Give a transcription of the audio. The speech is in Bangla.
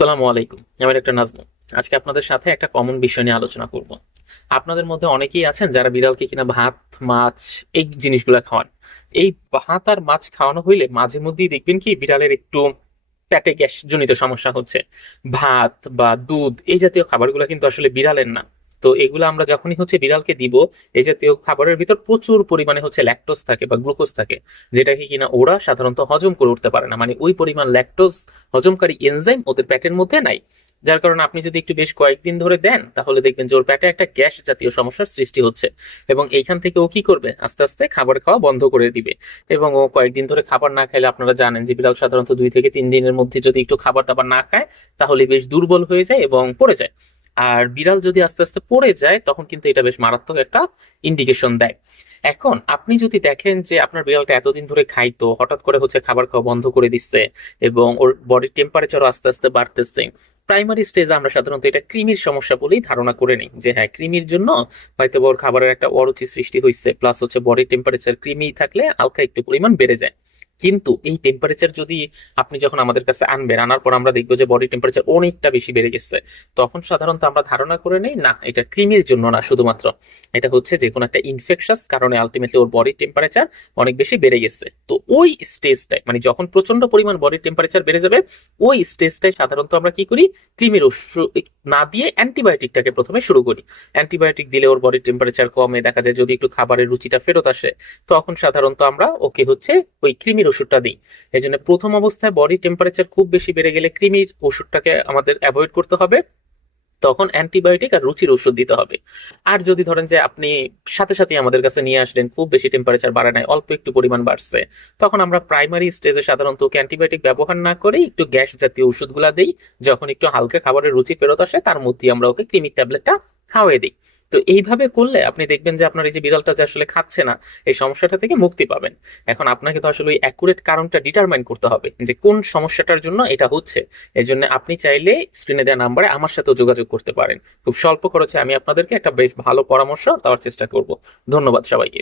আসসালামু আলাইকুম। আমি একটা নাজমু আজকে আপনাদের সাথে একটা কমন বিষয় নিয়ে আলোচনা করব। আপনাদের মধ্যে অনেকেই আছেন যারা বিড়ালকে কিনা ভাত, মাছ, এই জিনিসগুলো খাওয়ান। এই ভাত আর মাছ খাওয়ানো হইলে মাঝে মধ্যেই দেখবেন কি বিড়ালের একটু প্যাটে গ্যাস জনিত সমস্যা হচ্ছে। ভাত বা দুধ, এই জাতীয় খাবারগুলো কিন্তু আসলে বিড়ালের না। তো এগুলো আমরা যখনই হচ্ছে বিড়ালকে দিব, এই জাতীয় খাবারের ভিতর প্রচুর পরিমাণে হচ্ছে ল্যাকটোজ থাকে বা গ্লুকোজ থাকে যেটাকে কিনা ওরা সাধারণত হজম করে উঠতে পারে না। মানে ওই পরিমাণ ল্যাকটোজ হজমকারী এনজাইম ওদের পেটের মধ্যে নাই। যার কারণে আপনি যদি একটু বেশ কয়েকদিন ধরে দেন, তাহলে দেখবেন যে ওর পেটে একটা গ্যাস জাতীয় সমস্যার সৃষ্টি হচ্ছে। এবং এইখান থেকে ও কি করবে? আস্তে আস্তে খাবার খাওয়া বন্ধ করে দিবে। এবং ও কয়েকদিন ধরে খাবার না খাইলে আপনারা জানেন যে বিড়াল সাধারণত দুই থেকে তিন দিনের মধ্যে যদি একটু খাবার দাবার না খায়, তাহলে বেশ দুর্বল হয়ে যায় এবং পড়ে যায়। আর বিড়াল যদি আস্তে আস্তে পড়ে যায়, তখন কিন্তু এটা বেশ মারাত্মক একটা ইন্ডিকেশন দেয়। এখন আপনি যদি দেখেন যে আপনার বিড়ালটা এতদিন ধরে খাইতো, হঠাৎ করে হচ্ছে খাবার খাওয়া বন্ধ করে দিচ্ছে এবং ওর বডির টেম্পারেচারও আস্তে আস্তে বাড়তেছে প্রাইমারি স্টেজে আমরা সাধারণত এটা কৃমির সমস্যা বলেই ধারণা করে নিই যে হ্যাঁ কৃমির জন্য হয়তো ওর খাবারের একটা অরুচি সৃষ্টি হয়েছে প্লাস হচ্ছে বডির টেম্পারেচার কৃমি থাকলে হালকা একটু পরিমাণ বেড়ে যায়। কিন্তু এই টেম্পারেচার যদি আপনি যখন আমাদের কাছে আনবেন, আনার পর আমরা দেখব যে বডি টেম্পারেচার অনেকটা বেশি বেড়ে গেছে। তখন সাধারণত আমরা ধারণা করে নেই, না, এটা কৃমির জন্য না শুধুমাত্র। এটা হচ্ছে যে কোনো একটা ইনফেকশাস কারণে আলটিমেটলি ওর বডি টেম্পারেচার অনেক বেশি বেড়ে গেছে। তো ওই স্টেজটায় মানে যখন প্রচণ্ড পরিমাণ বডি টেম্পারেচার বেড়ে যাবে, ওই স্টেজটায় সাধারণত আমরা কি করি? ওষুধ না দিয়ে অ্যান্টিবায়োটিকটাকে প্রথমে শুরু করি। অ্যান্টিবায়োটিক দিলে ওর বডি টেম্পারেচার কমে, দেখা যায় যদি একটু খাবারের রুচিটা ফেরত আসে, তখন সাধারণত আমরা ওকে হচ্ছে ওই কৃমির ওষুধটা দিই। এই জন্য প্রথম অবস্থায় বডি টেম্পারেচার খুব বেশি বেড়ে গেলে কৃমির ওষুধটাকে আমাদের অ্যাভয়েড করতে হবে। তখন অ্যান্টিবায়োটিক আর রুচির ওষুধ দিতে হবে। আর যদি ধরেন যে আপনি সাথে সাথে আমাদের কাছে নিয়ে আসলেন, খুব বেশি টেম্পারেচার বাড়ে নাই, অল্প একটু পরিমাণ বাড়ছে, তখন আমরা প্রাইমারি স্টেজে সাধারণত অ্যান্টিবায়োটিক ব্যবহার না করে একটু গ্যাস জাতীয় ওষুধগুলা দিই। যখন একটু হালকা খাবারের রুচি ফেরত আসে, তার মধ্যে আমরা ওকে ক্রিমিক ট্যাবলেটটা খাওয়াই দিই। তো এইভাবে করলে আপনি দেখবেন যে আপনার এই যে বিড়ালটা যে আসলে খাচ্ছে না, এই সমস্যাটা থেকে মুক্তি পাবেন। এখন আপনাকে তো আসলে ওই অ্যাকুরেট কারণটা ডিটারমাইন করতে হবে যে কোন সমস্যাটার জন্য এটা হচ্ছে। এই জন্য আপনি চাইলে স্ক্রিনে দেওয়া নাম্বারে আমার সাথেও যোগাযোগ করতে পারেন। খুব স্বল্প খরচে আমি আপনাদেরকে একটা বেশ ভালো পরামর্শ দেওয়ার চেষ্টা করব। ধন্যবাদ সবাইকে।